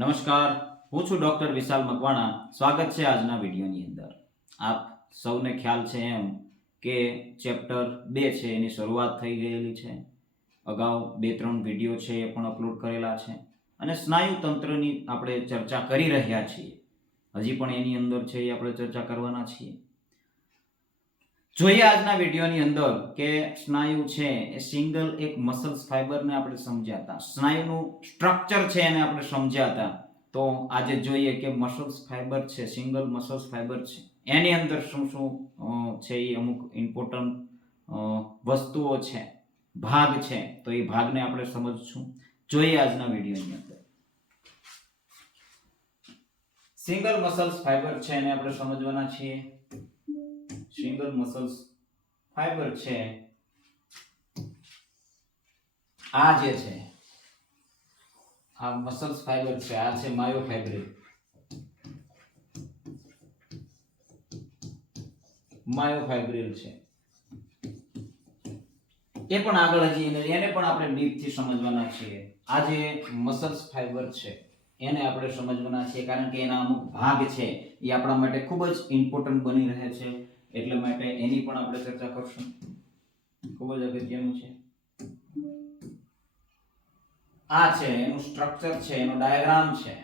નમસ્કાર, હું છું ડોક્ટર વિશાલ મકવાણા. સ્વાગત છે આજના વિડીયોની અંદર. આપ સૌને ખ્યાલ છે એમ કે ચેપ્ટર 2 છે એની શરૂઆત થઈ ગયેલી છે. અગાઉ 2-3 વિડીયો છે એ પણ અપલોડ કરેલા છે અને સ્નાયુ તંત્રની આપણે ચર્ચા કરી રહ્યા છીએ. હજી પણ એની અંદર છે એ આપણે ચર્ચા કરવાના છીએ. જોઈએ આજના વિડીયોની અંદર કે સ્નાયુ છે એ સિંગલ એક મસલ્સ ફાઈબરને આપણે સમજ્યા હતા. સ્નાયુનું સ્ટ્રક્ચર છે એને આપણે સમજ્યા હતા. તો આજે જોઈએ કે મસલ્સ ફાઈબર છે, સિંગલ મસલ્સ ફાઈબર છે, એની અંદર શું શું છે એ અમુક ઇમ્પોર્ટન્ટ વસ્તુઓ છે, ભાગ છે. તો એ ભાગને આપણે સમજશું. જોઈએ આજના વિડીયોની અંદર. સિંગલ મસલ્સ ફાઈબર છે એને આપણે સમજવાના છીએ. સિંગલ મસલ્સ ફાઈબર છે આ જે છે આ મસલ્સ ફાઈબર છે, આ છે માયોફાઇબ્રિલ. માયોફાઇબ્રિલ છે એ પણ આગળ હજી એને પણ આપણે ડીપથી સમજવાના છીએ. આ જે મસલ્સ ફાઈબર છે એને આપણે સમજવાના છીએ કારણ કે એના અમુક ભાગ છે એ આપણા માટે ખૂબ જ ઇમ્પોર્ટન્ટ બની રહે છે. એટલે માટે એની પણ આપણે ચર્ચા કરશું. ખૂબ જ અગત્યનું છે. આ છે એનું સ્ટ્રક્ચર છે, એનો ડાયાગ્રામ છે.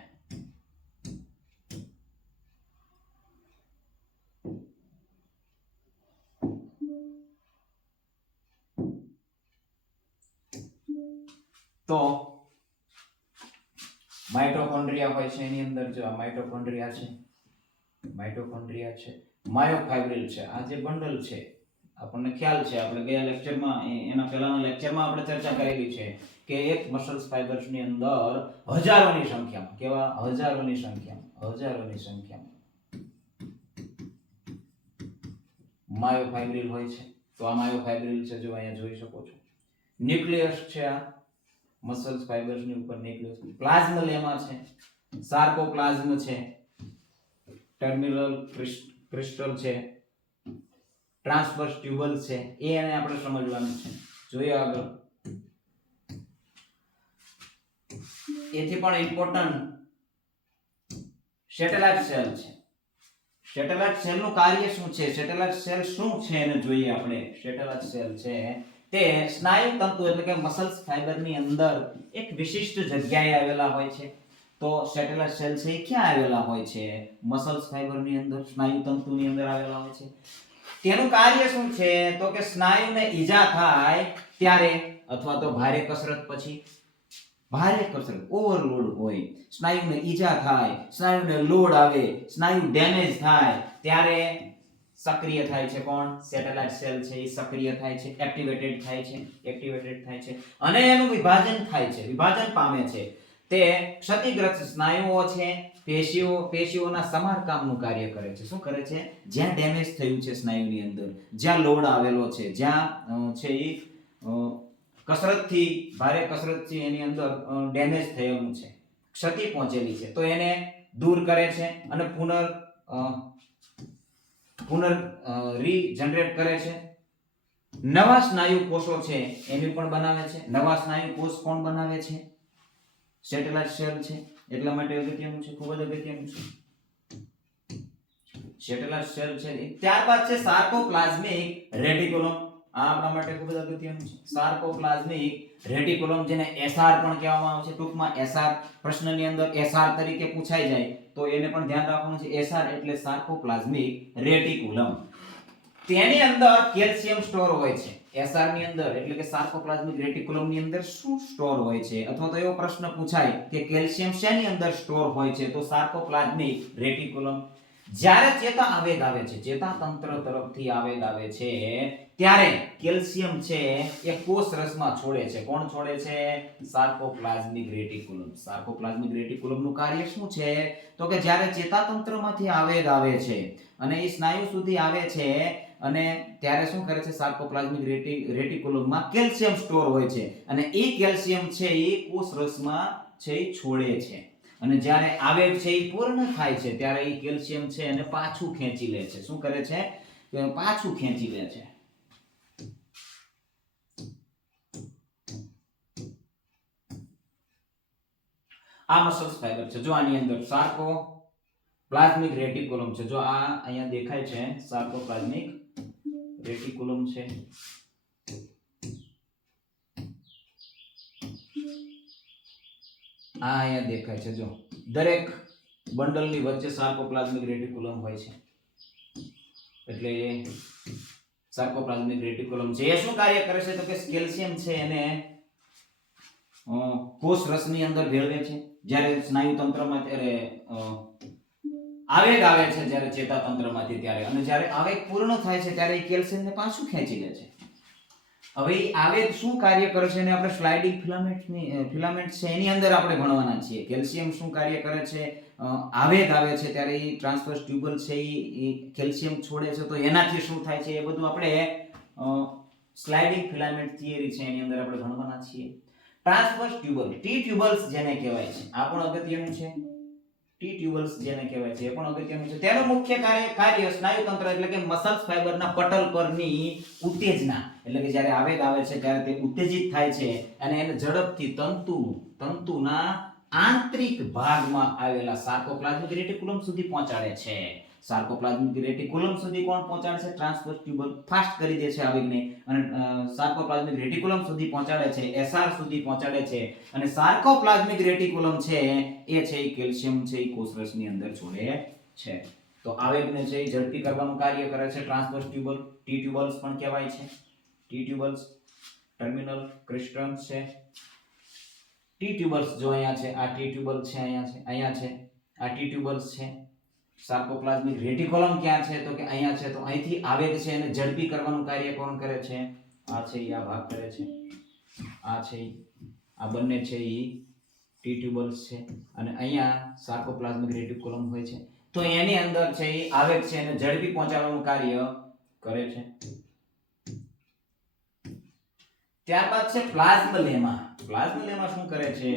તો માઇટોકોન્ડ્રિયા હોય છે એની અંદર. જો આ માઇટોકોન્ડ્રિયા છે, માઇટોકોન્ડ્રિયા છે, માયોફાઇબ્રિલ છે. આ જે બંડલ છે આપણને ખ્યાલ છે, આપણે ગયા લેક્ચરમાં એના પહેલાના લેક્ચરમાં આપણે ચર્ચા કરેલી છે કે એક મસલ્સ ફાઇબર્સ ની અંદર હજારોની સંખ્યામાં, કેવા હજારોની સંખ્યામાં માયોફાઇબ્રિલ હોય છે. તો આ માયોફાઇબ્રિલ છે, જો અહીંયા જોઈ શકો છો. ન્યુક્લિયસ છે આ મસલ્સ ફાઇબર્સ ની ઉપર ન્યુક્લિયસ. પ્લાઝ્મ લેમા છે, સાર્કોપ્લાઝ્મ છે, ટર્મિનલ ક્રિસ્ટલ છે, ટ્રાન્સવર્સ ટ્યુબલ છે. એને આપણે સમજવાનું છે. જોઈએ આગળ. એથી પણ ઇમ્પોર્ટન્ટ સેટેલાઇટ સેલ છે. સેટેલાઇટ સેલ નું કાર્ય શું છે, સેટેલાઇટ સેલ શું છે એને જોઈએ આપણે. સેટેલાઇટ સેલ છે તે સ્નાયુ તંતુ એટલે કે મસલ્સ ફાઈબર ની અંદર એક વિશિષ્ટ જગ્યાએ આવેલા હોય છે. તો સેટેલાઇટ સેલ છે એ ક્યાં આવેલા હોય છે? મસલ્સ ફાઈબર ની અંદર, સ્નાયુ તંતુ ની અંદર આવેલા હોય છે. તેનું કાર્ય શું છે? તો કે સ્નાયુને ઈજા થાય ત્યારે અથવા તો ભારે કસરત પછી, ભારે કસરત ઓવરલોડ હોય, સ્નાયુને ઈજા થાય, સ્નાયુને લોડ આવે, સ્નાયુ ડેમેજ થાય ત્યારે સક્રિય થાય છે. કોણ? સેટેલાઇટ સેલ છે એ સક્રિય થાય છે, એક્ટિવેટેડ થાય છે અને એનું વિભાજન થાય છે, વિભાજન પામે છે. તે ક્ષતિગ્રસ્ત સ્નાયુઓ છે, પેશીઓના સમારકામનું કાર્ય કરે છે. શું કરે છે? જ્યાં ડેમેજ થયું છે સ્નાયુની અંદર, જ્યાં લોડ આવેલો છે, જ્યાં છે એ કસરતથી, ભારે કસરતથી એની અંદર ડેમેજ થયેલું છે, ક્ષતિ પહોંચેલી છે, તો એને દૂર કરે છે અને રીજનરેટ કરે છે. નવા સ્નાયુ કોષો છે એની પણ બનાવે છે. નવા સ્નાયુ કોષ કોણ બનાવે છે? સેટેલાઇટ સેલ છે. એટલા માટે અગત્યનું છે, ખૂબ જ અગત્યનું છે સેટેલાઇટ સેલ છે. ત્યારબાદ છે સાર્કોપ્લાઝમિક રેટિક્યુલમ. આ આપણા માટે ખૂબ જ અગત્યનું છે. સાર્કોપ્લાઝમિક રેટિક્યુલમ, જેને એસઆર પણ કહેવામાં આવે છે. ટૂંકમાં એસઆર પ્રશ્નની અંદર એસઆર તરીકે પૂછાઈ જાય તો એને પણ ધ્યાન રાખવાનું છે. એસઆર એટલે સાર્કોપ્લાઝમિક રેટિક્યુલમ. તેની અંદર કેલ્શિયમ સ્ટોર હોય છે. એસઆર ની અંદર એટલે કે સાર્કોપ્લાઝમિક રેટિક્યુલમ ની અંદર શું સ્ટોર હોય છે? અથવા તો એવો પ્રશ્ન પૂછાય કે કેલ્શિયમ શેની અંદર સ્ટોર હોય છે? તો સાર્કોપ્લાઝમિક રેટિક્યુલમ. જ્યારે ચેતા આવેગ આવે છે, ચેતા તંત્ર તરફથી આવેગ આવે છે ત્યારે કેલ્શિયમ છે એ કોષ રસમાં છોડે છે. કોણ છોડે છે? Sarcoplasmic reticulum. સાર્કોપ્લાઝમિક રેટિક્યુલમ નું કાર્ય શું છે? તો કે જ્યારે ચેતાતંત્રમાંથી આવેગ આવે છે અને એ સ્નાયુ સુધી આવે છે અને ત્યારે શું કરે છે? સાર્કોપ્લાઝમિક રેટિક્યુલમમાં કેલ્શિયમ સ્ટોર હોય છે અને એ કેલ્શિયમ છે એ કોષ રસમાં છે એ છોડે છે. અને જ્યારે આવેગ છે એ પૂર્ણ થાય છે ત્યારે એ કેલ્શિયમ છે એને પાછું ખેંચી લે છે. શું કરે છે? પાછું ખેંચી લે છે. આ મસલ્સ ફાઈબર છે. જો આની અંદર સાર્કોપ્લાઝમિક રેટિક્યુલમ છે. જો આ અહીંયા દેખાય છે સાર્કોપ્લાઝમિક રેટિક્યુલમ છે. આ અહીંયા દેખાય છે. જો દરેક બંડલની વચ્ચે સાર્કોપ્લાઝમિક રેટિક્યુલમ હોય છે. એટલે એ સાર્કોપ્લાઝમિક રેટિક્યુલમ છે. એ શું કાર્ય કરે છે તો કે કેલ્શિયમ છે એને કોષ રસની અંદર ભેળવે છે. જ્યારે સ્નાયુ તંત્રમાં ત્યારે આવેગ આવે છે, જ્યારે ચેતાતંત્રમાંથી ત્યારે, અને જ્યારે આવેગ પૂર્ણ થાય છે ત્યારે એ કેલ્શિયમને પાછું ખેંચી લે છે. હવે એ આવેગ શું કાર્ય કરે છે એને આપણે સ્લાઇડિંગ ફિલામેન્ટ છે એની અંદર આપણે ભણવાના છીએ. કેલ્શિયમ શું કાર્ય કરે છે, આવેગ આવે છે ત્યારે એ ટ્રાન્સવર્સ ટ્યુબલ છે એ કેલ્શિયમ છોડે છે, તો એનાથી શું થાય છે એ બધું આપણે સ્લાઇડિંગ ફિલામેન્ટ થિયરી છે એની અંદર આપણે ભણવાના છીએ. ટ્રાન્સવર્સ ટ્યુબલ, ટી ટ્યુબલ્સ જેને કહેવાય છે, આ પણ અગત્યનું છે. ટી ટ્યુબલ્સ જેને કહેવાય છે એ પણ અગત્યનું છે. તેનું મુખ્ય કાર્ય સ્નાયુ તંત્ર એટલે કે મસલ્સ ફાઈબરના પટલ પરની ઉત્તેજના, એટલે કે જ્યારે આવેગ આવે છે ત્યારે તે ઉત્તેજિત થાય છે અને એને ઝડપથી તંતુના આંતરિક ભાગમાં આવેલા સાર્કોપ્લાઝમિક રેટિક્યુલમ સુધી પહોંચાડે છે. સાર્કોપ્લાઝમિક રેટિક્યુલમ સુધી કોણ પહોંચાડે છે? ટ્રાન્સવર્સ ટ્યુબલ ફાસ્ટ કરી દે છે આવેગને અને સાર્કોપ્લાઝમિક રેટિક્યુલમ સુધી પહોંચાડે છે, એસઆર સુધી પહોંચાડે છે. અને સાર્કોપ્લાઝમિક રેટિક્યુલમ છે એ છે કેલ્શિયમ છે એ કોષરસની અંદર છોડે છે. તો આવેગને છે એ ઝડપી કરવાનું કાર્ય કરે છે ટ્રાન્સવર્સ ટ્યુબલ. ટી ટ્યુબલ્સ પણ કહેવાય છે. ટી ટ્યુબલ્સ, ટર્મિનલ ક્રિસ્ટન્સ છે. ટી ટ્યુબલ્સ જો અહીંયા છે, આ ટી ટ્યુબલ છે, અહીંયા છે, આ ટી ટ્યુબલ્સ છે. સાર્કોપ્લાઝમિક રેટિક્યુલમ ક્યાં છે તો કે અહીંયા છે. તો અહીંથી આવેગ છે એને ઝડપી કરવાનું કાર્ય કોણ કરે છે? આ છે આ ભાગ કરે છે. આ છે આ બંને છે એ ટી ટ્યુબલ્સ છે અને અહીંયા સાર્કોપ્લાઝમિક રેટિક્યુલમ હોય છે. તો એની અંદર છે એ આવેગ છે એને ઝડપી પહોંચાડવાનું કાર્ય કરે છે. ત્યારબાદ છે પ્લાઝ્મલેમા. પ્લાઝ્મલેમા શું કરે છે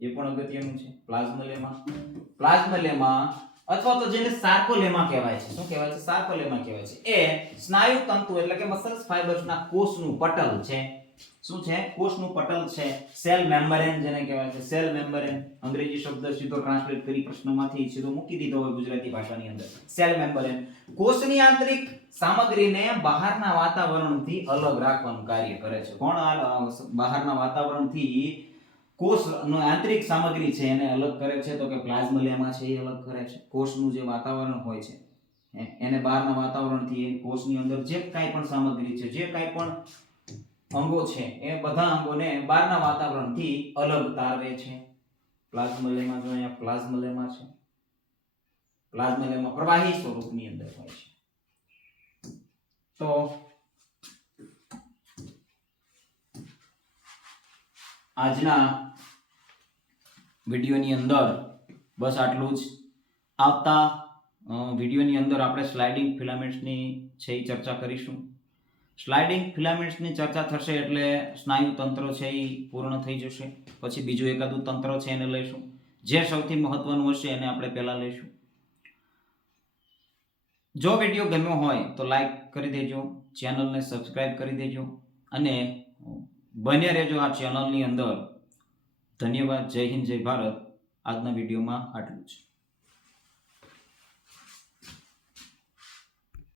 એ પણ અગત્યનું છે. પ્લાઝ્મલેમા અથવા તો જેને સાર્કોલેમા કહેવાય છે. શું કહેવાય છે? સાર્કોલેમા કહેવાય છે. એ સ્નાયુ તંતુ એટલે કે મસલ્સ ફાઇબર્સના કોષનું પટલ છે. શું છે? કોષનું પટલ છે. સેલ મેમ્બ્રેન જેને કહેવાય છે. સેલ મેમ્બ્રેન અંગ્રેજી શબ્દ સીધો ટ્રાન્સલેટ કરી પ્રશ્નમાંથી સીધો મૂકી દીધો હોય ગુજરાતી ભાષાની અંદર. સેલ મેમ્બ્રેન કોષની આંતરિક સામગ્રીને બહારના વાતાવરણથી અલગ રાખવાનું કાર્ય કરે છે. કોણ બહારના વાતાવરણથી કોષનો આંતરિક સામગ્રી છે એને અલગ કરે છે તો કે પ્લાઝ્મલેમા છે એ અલગ કરે છે. કોષનું જે વાતાવરણ હોય છે એને બહારના વાતાવરણથી કોષની અંદર જે કાંઈ પણ સામગ્રી છે, જે કાંઈ પણ અંગો છે એ બધા અંગોને બહારના વાતાવરણથી અલગ તારવે છે. પ્લાઝ્મલેમા જો અહીંયા પ્લાઝ્મલેમા છે. પ્લાઝ્મલેમા પ્રવાહી સ્વરૂપની અંદર હોય છે. તો આજના વિડિયોની અંદર બસ આટલું જ. આવતા વિડિયોની અંદર આપણે સ્લાઇડિંગ ફિલામેન્ટ્સની છે એ ચર્ચા કરીશું. સ્લાઇડિંગ ફિલામેન્ટ્સની ચર્ચા થશે એટલે સ્નાયુ તંત્ર છે એ પૂર્ણ થઈ જશે. પછી બીજું એકાદું તંત્ર છે એને લઈશું. જે સૌથી મહત્વનું હશે એને આપણે પહેલા લઈશું. જો વિડીયો ગમ્યો હોય તો લાઈક કરી દેજો, ચેનલને સબસ્ક્રાઇબ કરી દેજો અને બને રહેજો આ ચેનલની અંદર. ધન્યવાદ. જય હિન્દ, જય ભારત. આજના વિડીયોમાં આટલું જ.